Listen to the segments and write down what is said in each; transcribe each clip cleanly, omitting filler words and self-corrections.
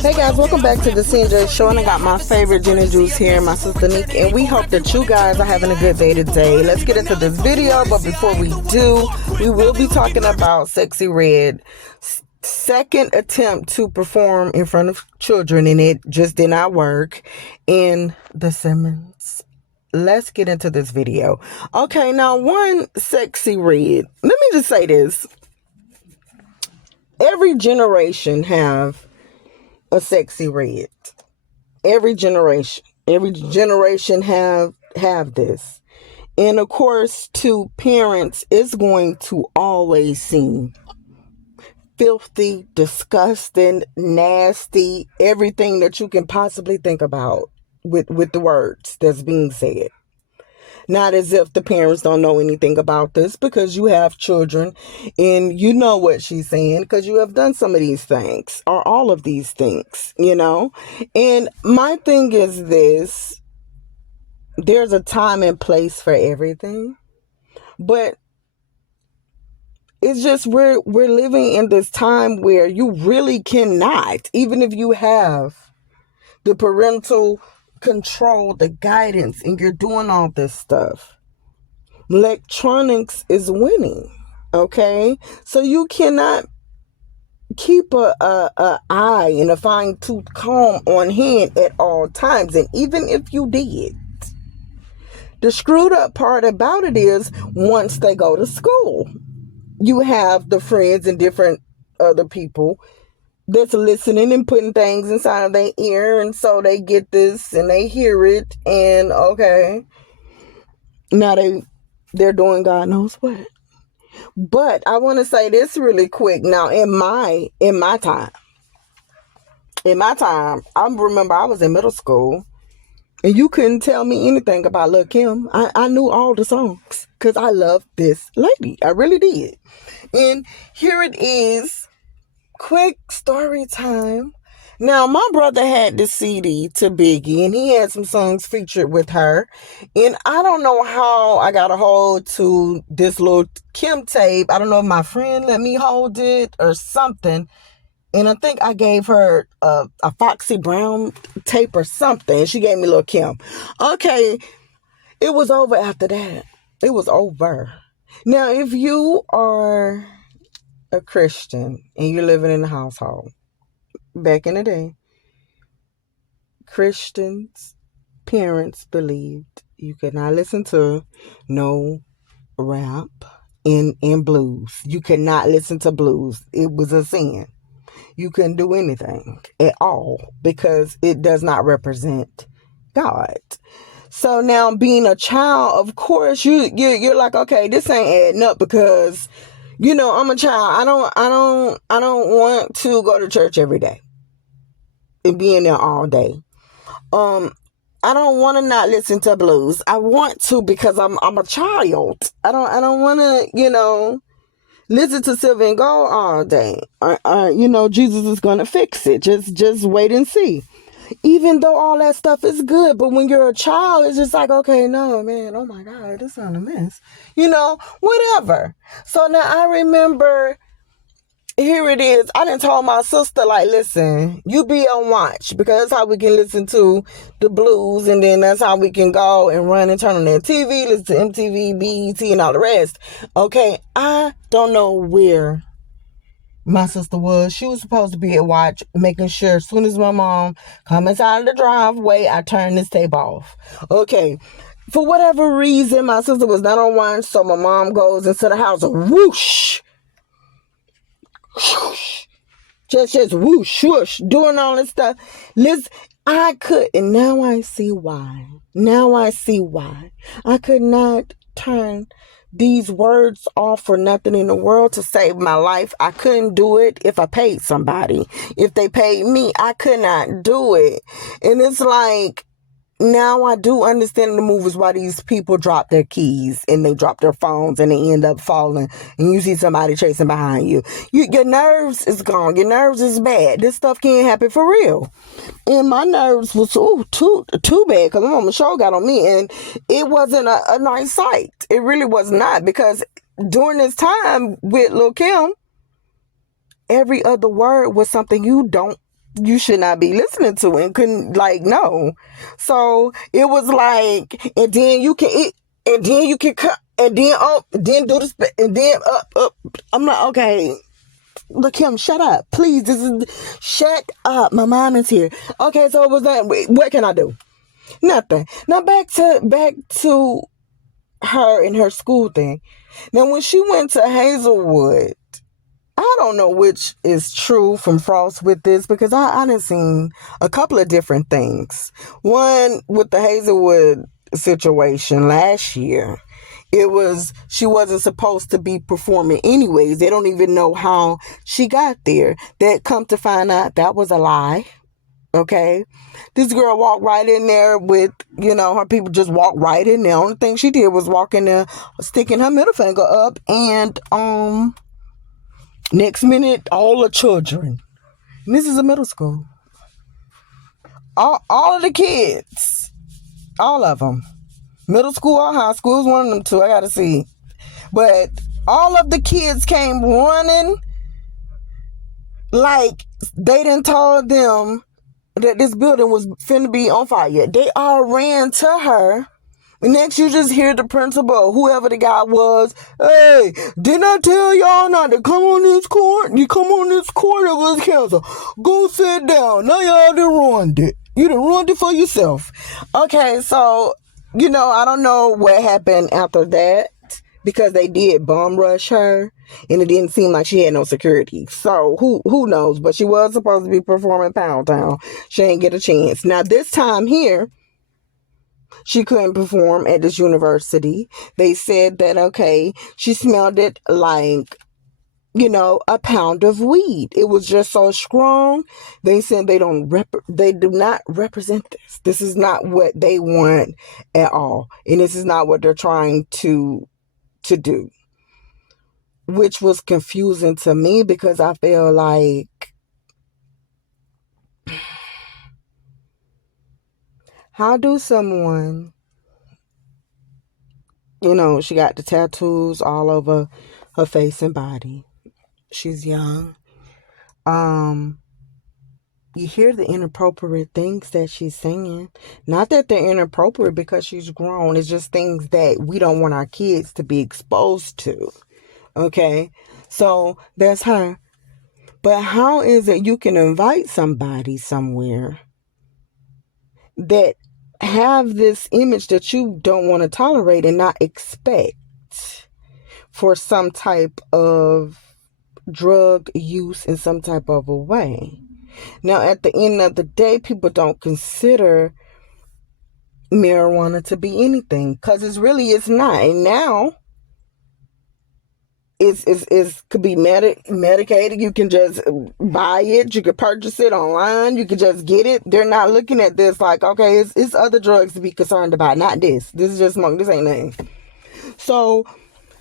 Hey guys, welcome back to the CNJ Show, and I got my favorite gin and juice here, my sister Nick, and we hope that you guys are having a good day today. Let's get into this video, but before we do, we will be talking about Sexy Red second attempt to perform in front of children, and it just did not work in the Simmons. Let's get into this video. Okay, now one, Sexy Red. Let me just say this. Every generation have a Sexy Red. Every generation have this. And of course, to parents, it's going to always seem filthy, disgusting, nasty, everything that you can possibly think about with the words that's being said. Not as if the parents don't know anything about this, because you have children and you know what she's saying because you have done some of these things or all of these things, you know. And my thing is this: there's a time and place for everything, but it's just we're living in this time where you really cannot, even if you have the parental control, the guidance, and you're doing all this stuff. Electronics is winning, okay? So you cannot keep a eye and a fine-tooth comb on hand at all times. And even if you did, the screwed up part about it is once they go to school, you have the friends and different other people that's listening and putting things inside of their ear, and so they get this and they hear it, and okay, now they're doing God knows what. But I want to say this really quick. Now, in my time, I remember I was in middle school, and you couldn't tell me anything about Lil' Kim. I knew all the songs because I loved this lady. I really did. And here it is. Quick story time. Now, my brother had the CD to Biggie, and he had some songs featured with her. And I don't know how I got a hold to this Lil' Kim tape. I don't know if my friend let me hold it or something. And I think I gave her a Foxy Brown tape or something. She gave me Lil' Kim. Okay, it was over after that. It was over. Now, if you are a Christian and you're living in a household, back in the day, Christians, parents believed you could not listen to no rap and blues. You could not listen to blues. It was a sin. You couldn't do anything at all because it does not represent God. So now, being a child, of course, you're like, okay, this ain't adding up because, you know, I'm a child. I don't want to go to church every day and be in there all day. I don't want to not listen to blues. I want to because I'm a child. I don't want to, you know, listen to Silver and Gold all day. You know, Jesus is gonna fix it. Just wait and see. Even though all that stuff is good, but when you're a child, it's just like, okay, no, man, oh my God, this is a mess. You know, whatever. So now I remember, here it is. I done told my sister, like, listen, you be on watch, because that's how we can listen to the blues, and then that's how we can go and run and turn on their TV, listen to MTV, BET, and all the rest. Okay, I don't know where my sister was. She was supposed to be at watch, making sure as soon as my mom comes out of the driveway, I turn this tape off. Okay. For whatever reason, my sister was not on watch, so my mom goes into the house, whoosh, whoosh, just whoosh, whoosh, doing all this stuff. Listen, I could, and now I see why. I could not turn these words off for nothing in the world to save my life. I couldn't do it if I paid somebody. If they paid me, I could not do it. And it's like, now I do understand the movies why these people drop their keys and they drop their phones and they end up falling and you see somebody chasing behind you. Your nerves is gone. Your nerves is bad. This stuff can't happen for real. And my nerves was too bad because my mama show got on me, and it wasn't a nice sight. It really was not, because during this time with Lil' Kim, every other word was something you don't you should not be listening to and couldn't, like, no. So it was like, and then you can eat, and then you can cut, and then up, then do this, and then up. I'm like, okay, look, him, shut up, please. Shut up. My mom is here. Okay, so it was that. What can I do? Nothing. Now back to her and her school thing. Now when she went to Hazelwood, I don't know which is true from false with this, because I done seen a couple of different things. One, with the Hazelwood situation last year, it was, she wasn't supposed to be performing anyways. They don't even know how she got there. That, come to find out, that was a lie. Okay, this girl walked right in there with, her people just walked right in there. Only thing she did was walk in there, sticking her middle finger up, and next minute, all the children. And this is a middle school. All of the kids, all of them, middle school or high school, is one of them two. I gotta see, but all of the kids came running like they done told them that this building was finna be on fire. They all ran to her. And next you just hear the principal, whoever the guy was, hey, didn't I tell y'all not to come on this court? You come on this court, it was canceled. Go sit down. Now y'all done ruined it. You done ruined it for yourself. Okay, so, I don't know what happened after that, because they did bomb rush her, and it didn't seem like she had no security. So who knows? But she was supposed to be performing Pound Town. She ain't get a chance. Now this time here, she couldn't perform at this university. They said that, okay, she smelled it like, a pound of weed. It was just so strong. They said they do not represent this. This is not what they want at all. And this is not what they're trying to do, which was confusing to me, because I feel like, how do someone, she got the tattoos all over her face and body. She's young. You hear the inappropriate things that she's saying. Not that they're inappropriate because she's grown. It's just things that we don't want our kids to be exposed to. Okay? So that's her. But how is it you can invite somebody somewhere that have this image that you don't want to tolerate and not expect for some type of drug use in some type of a way? Now, at the end of the day, people don't consider marijuana to be anything, because it's not. And now it's could be medicated. You can just buy it. You can purchase it online. You can just get it. They're not looking at this like, okay, it's other drugs to be concerned about, not this. This is just smoke. This ain't nothing. So,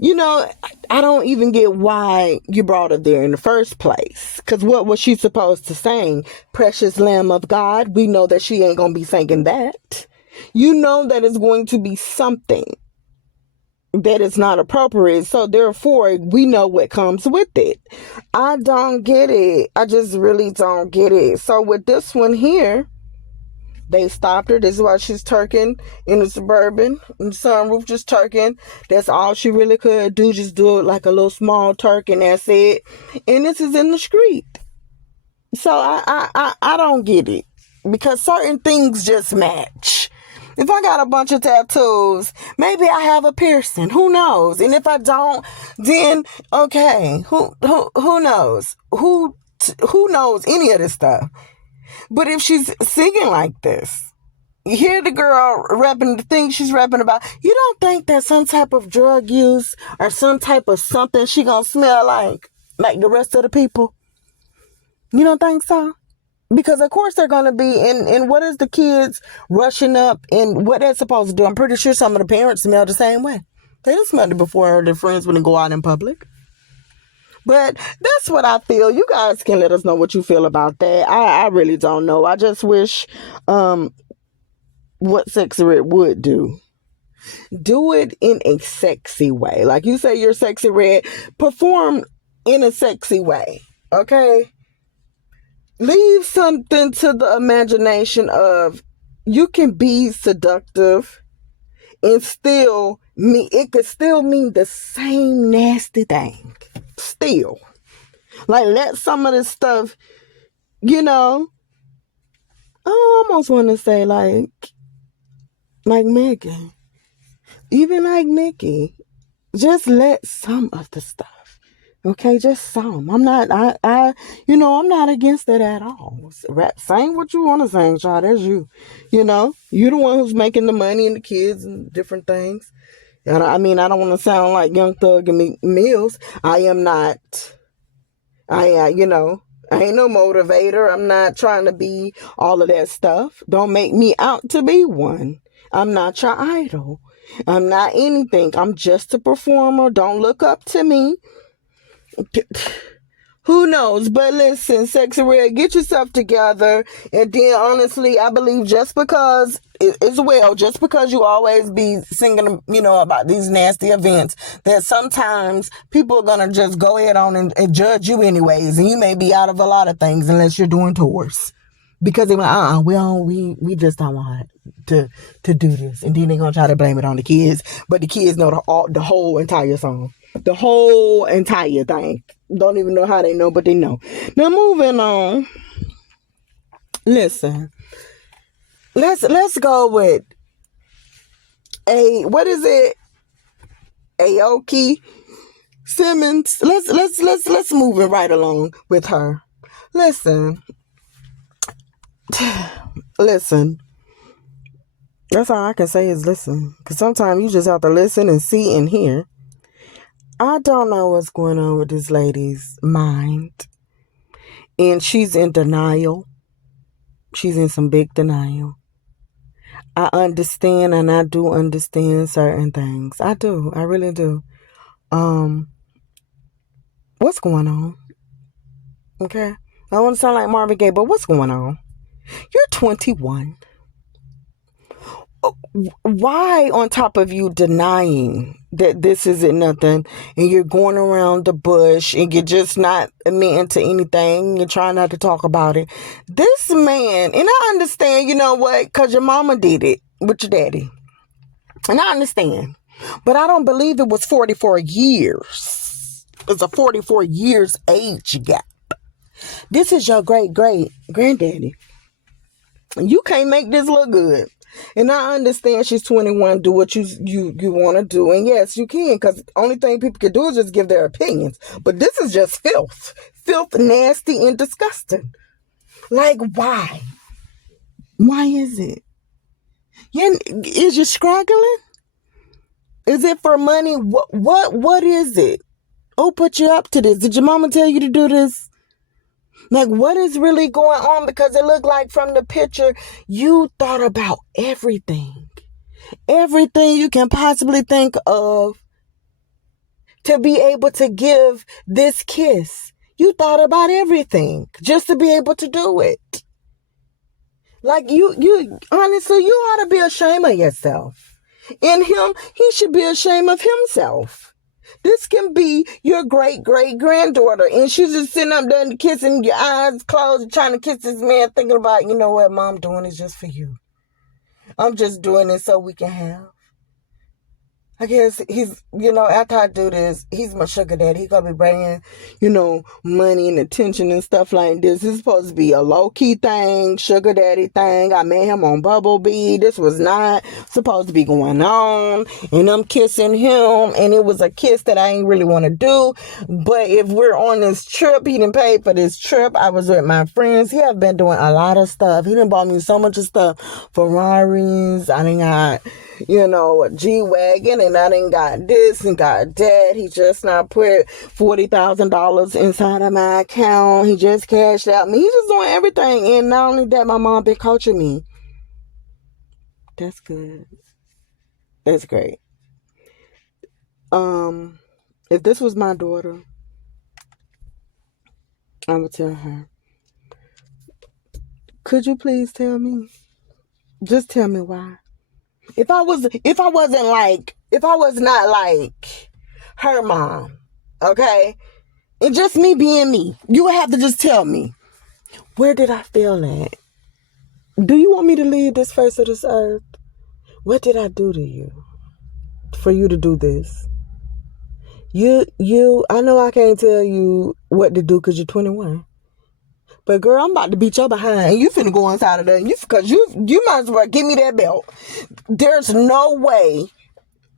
I don't even get why you brought her there in the first place. Because what was she supposed to sing? Precious Lamb of God? We know that she ain't going to be singing that. That it's going to be something that is not appropriate. So therefore, we know what comes with it. I don't get it. I just really don't get it. So with this one here, they stopped her. This is why she's twerking in the Suburban, in the sunroof, just twerking. That's all she really could do. Just do it like a little small twerk, and that's it. And this is in the street. So I don't get it, because certain things just match. If I got a bunch of tattoos, maybe I have a piercing. Who knows? And if I don't, then okay. Who knows? Who knows any of this stuff? But if she's singing like this, you hear the girl rapping the thing she's rapping about, you don't think that some type of drug use or some type of something she gonna smell like the rest of the people? You don't think so? Because of course they're gonna be, and what is the kids rushing up and what they're supposed to do? I'm pretty sure some of the parents smell the same way. They done smelled it before their friends when they go out in public. But that's what I feel. You guys can let us know what you feel about that. I really don't know. I just wish what Sexy Red would do. Do it in a sexy way. Like you say you're Sexy Red, perform in a sexy way. Okay? leave something to the imagination of you can be seductive and still mean, it could still mean the same nasty thing. Still. Like, let some of this stuff, you know, I almost want to say like Megan, even like Nikki, just let some of the stuff. Okay, just some. I'm not I'm not against it at all. Rap, sing what you want to sing, child. That's you. You the one who's making the money and the kids and different things. I mean, I don't want to sound like Young Thug and Mills. I am not. I ain't no motivator. I'm not trying to be all of that stuff. Don't make me out to be one. I'm not your idol. I'm not anything. I'm just a performer. Don't look up to me. Who knows? But listen, Sexy Red, get yourself together. And then, honestly, I believe just because you always be singing, about these nasty events, that sometimes people are going to just go ahead on and judge you anyways. And you may be out of a lot of things unless you're doing tours. Because they went, we just don't want to do this. And then they're going to try to blame it on the kids. But the kids know the whole entire song. The whole entire thing. Don't even know how they know, but they know. Now, moving on. Listen. Let's go with aoki Simmons. Let's move it right along with her. Listen. That's all I can say is listen. Because sometimes you just have to listen and see and hear. I don't know what's going on with this lady's mind. And she's in denial. She's in some big denial. I understand, and I do understand certain things. I do. I really do. What's going on? Okay? I don't want to sound like Marvin Gaye, but what's going on? You're 21. Why, on top of you denying that this isn't nothing, and you're going around the bush and you're just not admitting to anything, you're trying not to talk about it, this man, and I understand, you know what, because your mama did it with your daddy, and I understand, but I don't believe it was 44 years. It's a 44 years age gap. This is your great-granddaddy. You can't make this look good. And I understand she's 21, do what you want to do. And yes, you can, because the only thing people can do is just give their opinions. But this is just filth. Filth, nasty, and disgusting. Like, why? Why is it? Is you struggling? Is it for money? What is it? Who put you up to this? Did your mama tell you to do this? Like, what is really going on? Because it looked like from the picture, you thought about everything. Everything you can possibly think of to be able to give this kiss. You thought about everything just to be able to do it. Like, you honestly, you ought to be ashamed of yourself. And him, he should be ashamed of himself. This can be your great-great-granddaughter, and she's just sitting up there kissing, your eyes closed, trying to kiss this man, thinking about, you know what, Mom doing is just for you. I'm just doing it so we can have. I guess he's, after I do this, he's my sugar daddy. He gonna be bringing, money and attention and stuff like this. This is supposed to be a low-key thing, sugar daddy thing. I met him on Bumblebee. This was not supposed to be going on. And I'm kissing him, and it was a kiss that I ain't really want to do. But if we're on this trip, he didn't pay for this trip. I was with my friends. He have been doing a lot of stuff. He done bought me so much of stuff. Ferraris. I done got, a G-Wagon, and I done got this and got that. He just not put $40,000 inside of my account. He just cashed out me. He's just doing everything. And not only that, my mom been coaching me. That's good. That's great. If this was my daughter, I would tell her, could you please tell me? Just tell me why. If I was not like her mom, okay? And just me being me, you would have to just tell me. Where did I fail at? Do you want me to leave this face of this earth? What did I do to you for you to do this? I know I can't tell you what to do because you're 21. But girl, I'm about to beat your behind. And you finna go inside of there. Because you might as well give me that belt. There's no way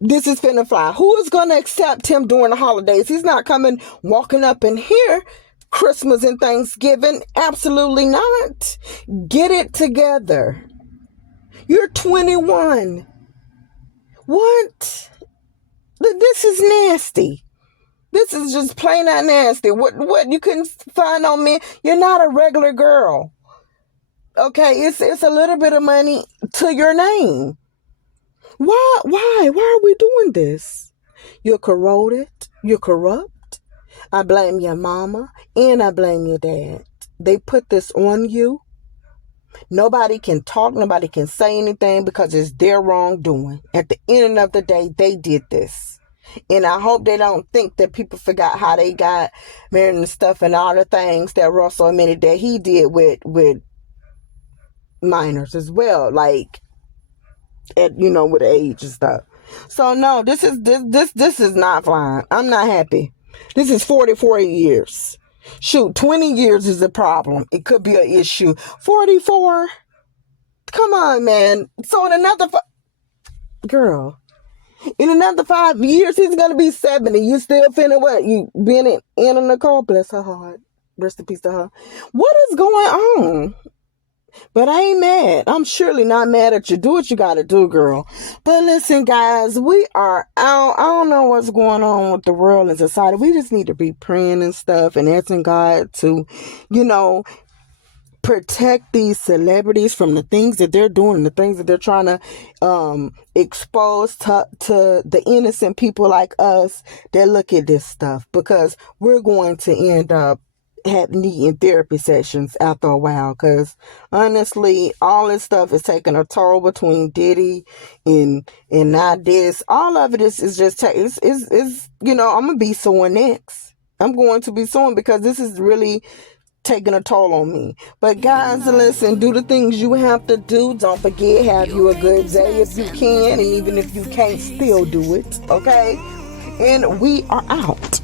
this is finna fly. Who is going to accept him during the holidays? He's not coming walking up in here Christmas and Thanksgiving. Absolutely not. Get it together. You're 21. What? This is nasty. This is just plain out nasty. What you couldn't find on me? You're not a regular girl. Okay, it's a little bit of money to your name. Why are we doing this? You're corroded. You're corrupt. I blame your mama and I blame your dad. They put this on you. Nobody can talk. Nobody can say anything because it's their wrongdoing. At the end of the day, they did this. And I hope they don't think that people forgot how they got married and stuff and all the things that Russell admitted that he did with minors as well. Like, with age and stuff. So no, this is not flying. I'm not happy. This is 44 years. Shoot, 20 years is a problem. It could be an issue. 44? Come on, man. So in another... Girl, in another 5 years, he's going to be 70. You still finna what? You been in Anna Nicole? Bless her heart. Rest in peace to her. What is going on? But I ain't mad. I'm surely not mad at you. Do what you gotta do, girl. But listen, guys, we are out. I don't know what's going on with the world and society. We just need to be praying and stuff and asking God to, protect these celebrities from the things that they're doing and the things that they're trying to expose to the innocent people like us that look at this stuff, because we're going to end up needing therapy sessions after a while, because honestly all this stuff is taking a toll between Diddy and not this. All of it is just I'm gonna be suing next. I'm going to be suing because this is really taking a toll on me. But guys, listen, do the things you have to do. Don't forget, have you a good day if you can, and even if you can't, still do it, okay? And we are out.